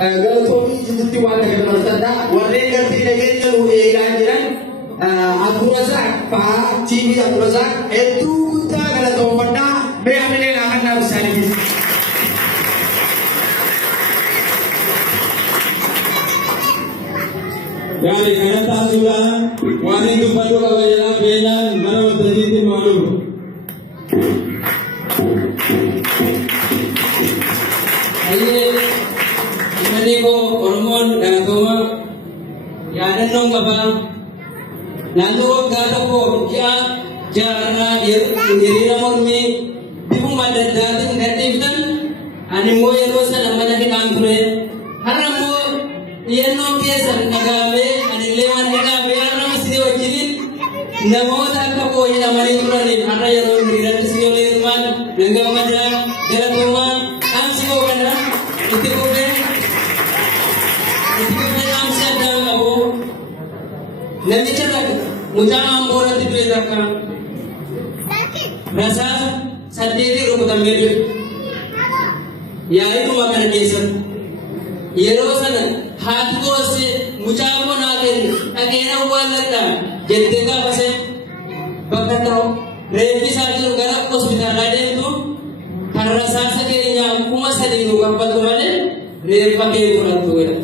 galatoomii jirutti waan akka dabalatadha. Warreen gartee nageenya nu eegaa jiran Abdurrazaaq fa'aa TV Abdurrazaaq hedduu guddaa galatoomfadhaa. Mee hamilee laafannaa bisaanii. Gari kana taasula waan inni dubbatu qaba jedhaa beelaan mana waltajjiitti maaluma. Ini kok hormon gatoma yaadannoo qaba. Naannoo waggaa tokko jaarraa hiriira mormii bifuma adda addaatiin gadhiiftan ani immoo yeroo sana mana hidhaan ture. Har'a immoo yennoo keessan dhagaamee ani illee waan dhagaamee har'a isinii wajjiniin namoota akka koo jedhamanii turaniin har'a yeroo hiriirratti isinii waliin hirmaan nan gammadaa galatoomaa dhaamsi koo kana itti fufee namicha mucaa amboorratti du'e takka rasaasa saddeetii rukutamee jiru. Yaa'iduma kana keessatti yeroo sana haati koosee mucaa koo naa kennu dhageena awwaalladhaa jettee gaafasee bakka ta'u reeffi isaa jiru gara hospitaalaa deemtu kan rasaasa keenyaa 3,000 nu gabbatu malee reeffa kee fudhattu jedha.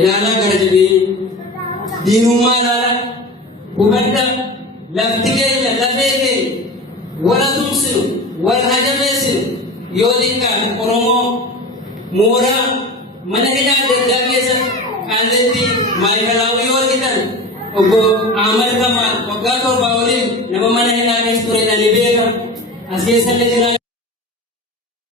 Ilaalaa gara jabee diinummaa ilaalaa hubadda lafti keenya lafee keenya wal tumsinu wal hajabeessinu yoo xiqqaan Oromoo mooraa mana hidhaa adda addaa keessa qaalleetti maayikalaawii yoo argitan obbo Ahmad Kamal waggaa 7 waliin nama mana hidhaa keessa turedhaan ni beeka as keessallee jira.